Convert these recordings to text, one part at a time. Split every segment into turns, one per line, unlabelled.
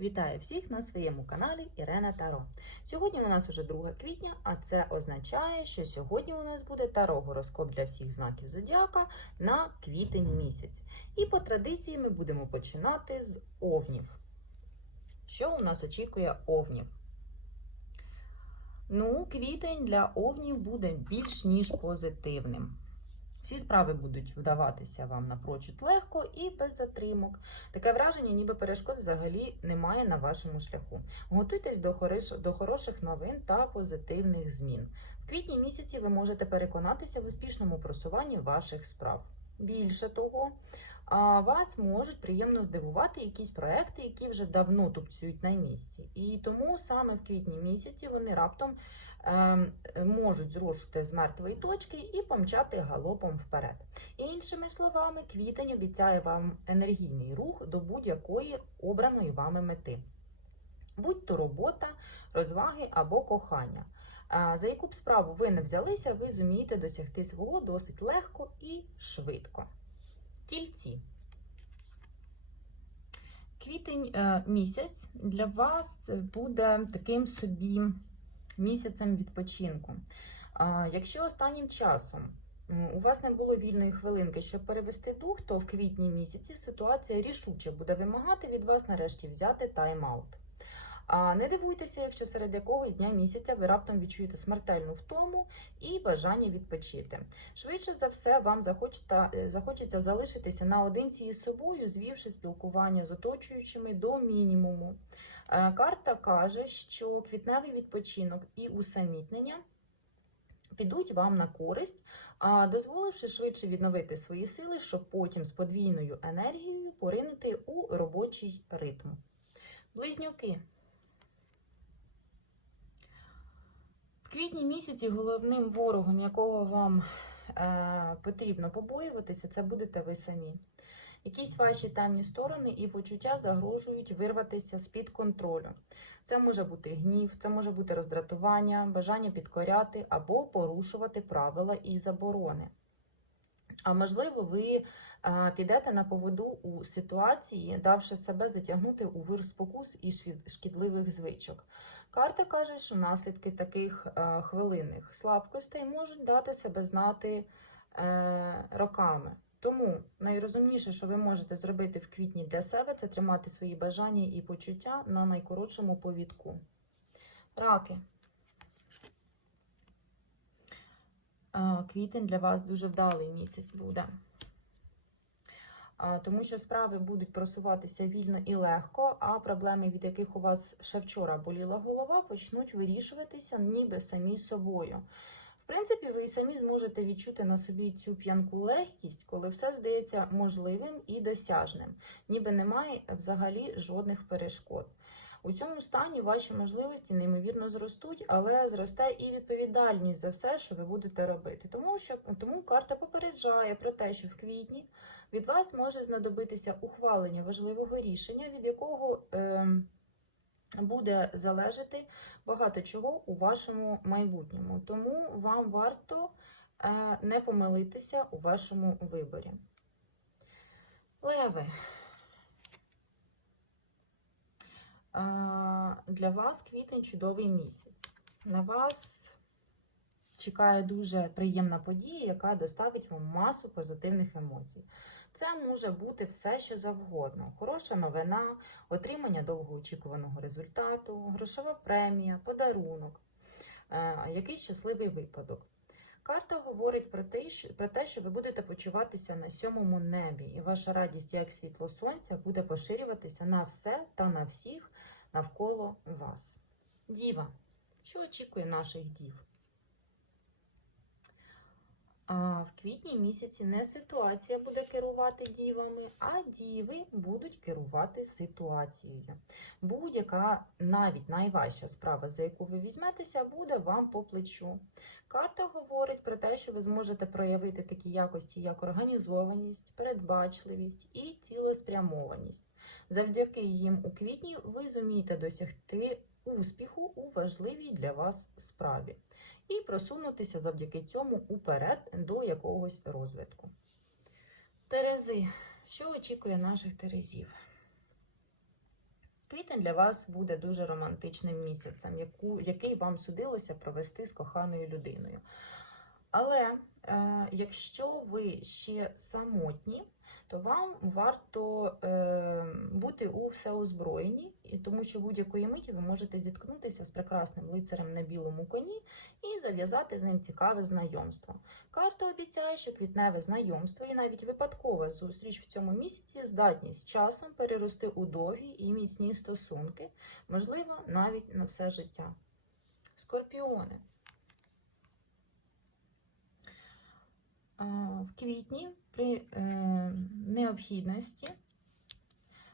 Вітаю всіх на своєму каналі Ірена Таро. Сьогодні у нас уже 2 квітня, а це означає, що сьогодні у нас буде таро гороскоп для всіх знаків зодіака на квітень місяць. І по традиції ми будемо починати з овнів. Що у нас очікує овнів? Ну, квітень для овнів буде більш ніж позитивним. Всі справи будуть вдаватися вам напрочуд легко і без затримок. Таке враження, ніби перешкод взагалі немає на вашому шляху. Готуйтесь до, хорош... до хороших новин та позитивних змін. В квітні місяці ви можете переконатися в успішному просуванні ваших справ. Більше того, вас можуть приємно здивувати якісь проекти, які вже давно тупцюють на місці. І тому саме в квітні місяці вони раптом можуть зрушити з мертвої точки і помчати галопом вперед. Іншими словами, квітень обіцяє вам енергійний рух до будь-якої обраної вами мети. Будь то робота, розваги або кохання. За яку б справу ви не взялися, ви зумієте досягти свого досить легко і швидко. Тільці. Квітень е, місяць для вас буде таким собі місяцем відпочинку. Якщо останнім часом у вас не було вільної хвилинки, щоб перевести дух, то в квітні місяці ситуація рішуче буде вимагати від вас нарешті взяти тайм-аут. А не дивуйтеся, якщо серед якогось дня місяця ви раптом відчуєте смертельну втому і бажання відпочити. Швидше за все, вам е, захочеться залишитися наодинці із собою, звівши спілкування з оточуючими до мінімуму. Е, Карта каже, що квітневий відпочинок і усамітнення підуть вам на користь, дозволивши швидше відновити свої сили, щоб потім з подвійною енергією поринути у робочий ритм. Близнюки. В квітні місяці головним ворогом, якого вам е, потрібно побоюватися, це будете ви самі. Якісь ваші темні сторони і почуття загрожують вирватися з-під контролю. Це може бути гнів, це може бути роздратування, бажання підкоряти або порушувати правила і заборони. А можливо, ви е, підете на поводу у ситуації, давши себе затягнути у вир спокус і шкідливих звичок. Карта каже, що наслідки таких е, хвилинних слабкостей можуть дати себе знати е, роками. Тому найрозумніше, що ви можете зробити в квітні для себе, це тримати свої бажання і почуття на найкоротшому повідку. Раки. Квітень для вас дуже вдалий місяць буде. Тому що справи будуть просуватися вільно і легко, а проблеми, від яких у вас ще вчора боліла голова, почнуть вирішуватися ніби самі собою. Принципі, ви і самі зможете відчути на собі цю п'янку легкість, коли все здається можливим і досяжним, ніби немає взагалі жодних перешкод. У цьому стані ваші можливості неймовірно зростуть, але зросте і відповідальність за все, що ви будете робити. Тому що тому карта попереджає про те, що в квітні від вас може знадобитися ухвалення важливого рішення, від якого е, буде залежати багато чого у вашому майбутньому. Тому вам варто е, не помилитися у вашому виборі. Леви. Для вас квітень чудовий місяць. На вас чекає дуже приємна подія, яка доставить вам масу позитивних емоцій. Це може бути все, що завгодно: хороша новина, отримання довгоочікуваного результату, грошова премія, подарунок, е, якийсь щасливий випадок. Карта говорить про те, що, про те, що ви будете почуватися на сьомому небі, і ваша радість, як світло сонця, буде поширюватися на все та на всіх навколо вас. Діва. Що очікує наших дів? А в квітні місяці не ситуація буде керувати дівами, а діви будуть керувати ситуацією. Будь-яка навіть найважча справа, за яку ви візьметеся, буде вам по плечу. Карта говорить про те, що ви зможете проявити такі якості, як організованість, передбачливість і цілеспрямованість. Завдяки їм у квітні ви зумієте досягти успіху у важливій для вас справі і просунутися завдяки цьому уперед до якогось розвитку. Терези. Що очікує наших терезів? Квітень для вас буде дуже романтичним місяцем, яку, який вам судилося провести з коханою людиною. Але е, якщо ви ще самотні, то вам варто е, бути у всеозброєнні, тому що будь-якої миті ви можете зіткнутися з прекрасним лицарем на білому коні і зав'язати з ним цікаве знайомство. Карта обіцяє, що квітневе знайомство і навіть випадкова зустріч в цьому місяці здатні з часом перерости у довгі і міцні стосунки, можливо, навіть на все життя. Скорпіони. В квітні при е, необхідності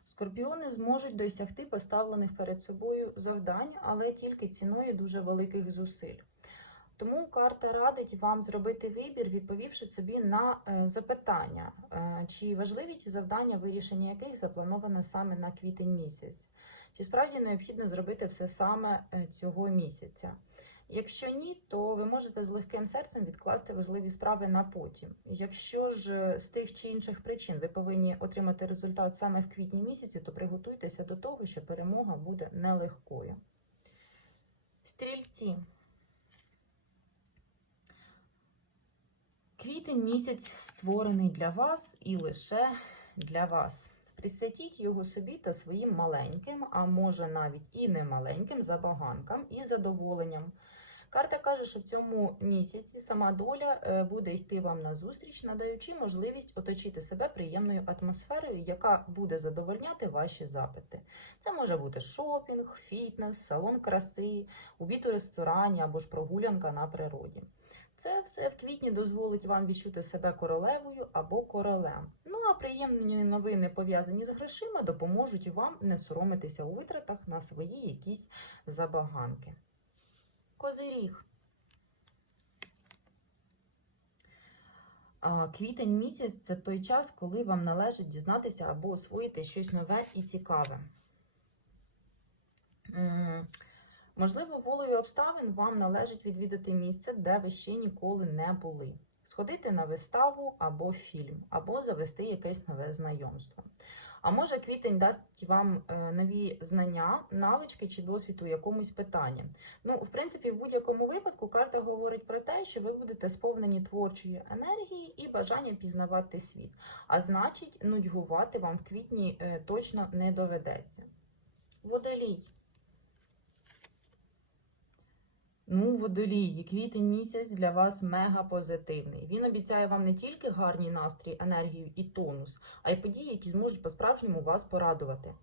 скорпіони зможуть досягти поставлених перед собою завдань, але тільки ціною дуже великих зусиль. Тому карта радить вам зробити вибір, відповівши собі на е, запитання, е, чи важливі ті завдання, вирішення яких заплановано саме на квітень місяць, чи справді необхідно зробити все саме е, цього місяця. Якщо ні, то ви можете з легким серцем відкласти важливі справи на потім. Якщо ж з тих чи інших причин ви повинні отримати результат саме в квітні місяці, то приготуйтеся до того, що перемога буде нелегкою. Стрільці. Квітень місяць створений для вас і лише для вас. Присвятіть його собі та своїм маленьким, а може навіть і не маленьким забаганкам і задоволенням. Карта каже, що в цьому місяці сама доля е, буде йти вам на зустріч, надаючи можливість оточити себе приємною атмосферою, яка буде задовольняти ваші запити. Це може бути шопінг, фітнес, салон краси, обід у ресторані або ж прогулянка на природі. Це все в квітні дозволить вам відчути себе королевою або королем. Ну а приємні новини, пов'язані з грошима, допоможуть вам не соромитися у витратах на свої якісь забаганки. Козиріг. Квітень місяць це той час, коли вам належить дізнатися або освоїти щось нове і цікаве. Можливо, волею обставин вам належить відвідати місце, де ви ще ніколи не були. Сходити на виставу або фільм, або завести якесь нове знайомство. А може, квітень дасть вам е, нові знання, навички чи досвід у якомусь питанні. Ну, в принципі, в будь-якому випадку карта говорить про те, що ви будете сповнені творчої енергії і бажання пізнавати світ. А значить, нудьгувати вам в квітні е, точно не доведеться. Водолій. Ну, водолії, квітень місяць для вас мега позитивний. Він обіцяє вам не тільки гарний настрій, енергію і тонус, а й події, які зможуть по-справжньому вас порадувати.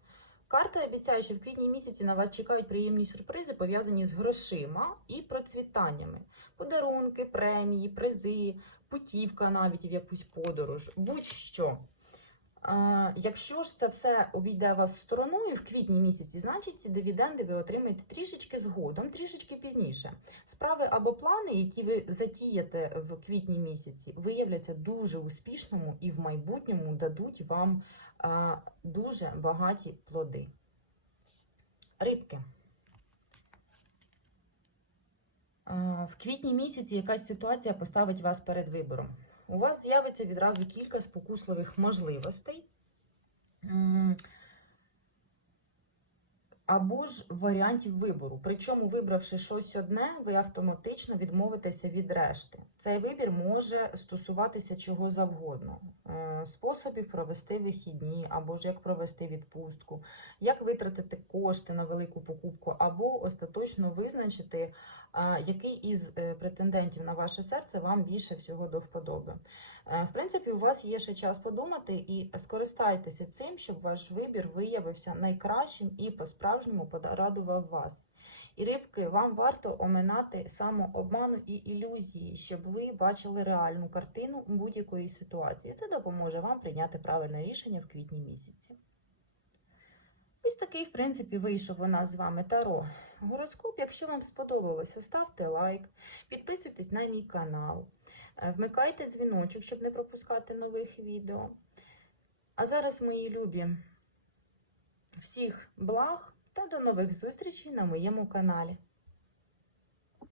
Карта обіцяє, що в квітні місяці на вас чекають приємні сюрпризи, пов'язані з грошима і процвітаннями. Подарунки, премії, призи, путівка навіть в якусь подорож, будь-що. Якщо ж це все обійде вас стороною в квітні місяці, значить ці дивіденди ви отримаєте трішечки згодом, трішечки пізніше. Справи або плани, які ви затієте в квітні місяці, виявляться дуже успішними і в майбутньому дадуть вам дуже багаті плоди. Рибки. В квітні місяці якась ситуація поставить вас перед вибором. У вас з'явиться відразу кілька спокусливих можливостей. Або ж варіантів вибору. Причому, вибравши щось одне, ви автоматично відмовитеся від решти. Цей вибір може стосуватися чого завгодно: Е, способів провести вихідні, або ж як провести відпустку, як витратити кошти на велику покупку, або остаточно визначити, який із е, претендентів на ваше серце вам більше всього до вподоби. Е, В принципі, у вас є ще час подумати і скористайтеся цим, щоб ваш вибір виявився найкращим і по-справжньому порадував вас. І рибки, вам варто оминати самообману і ілюзії, щоб ви бачили реальну картину будь-якої ситуації. Це допоможе вам прийняти правильне рішення в квітні місяці. Ось такий, в принципі, вийшов у нас з вами Таро. Гороскоп, якщо вам сподобалося, ставте лайк, підписуйтесь на мій канал, е, вмикайте дзвіночок, щоб не пропускати нових відео. А зараз, мої любі, всіх благ та до нових зустрічей на моєму каналі.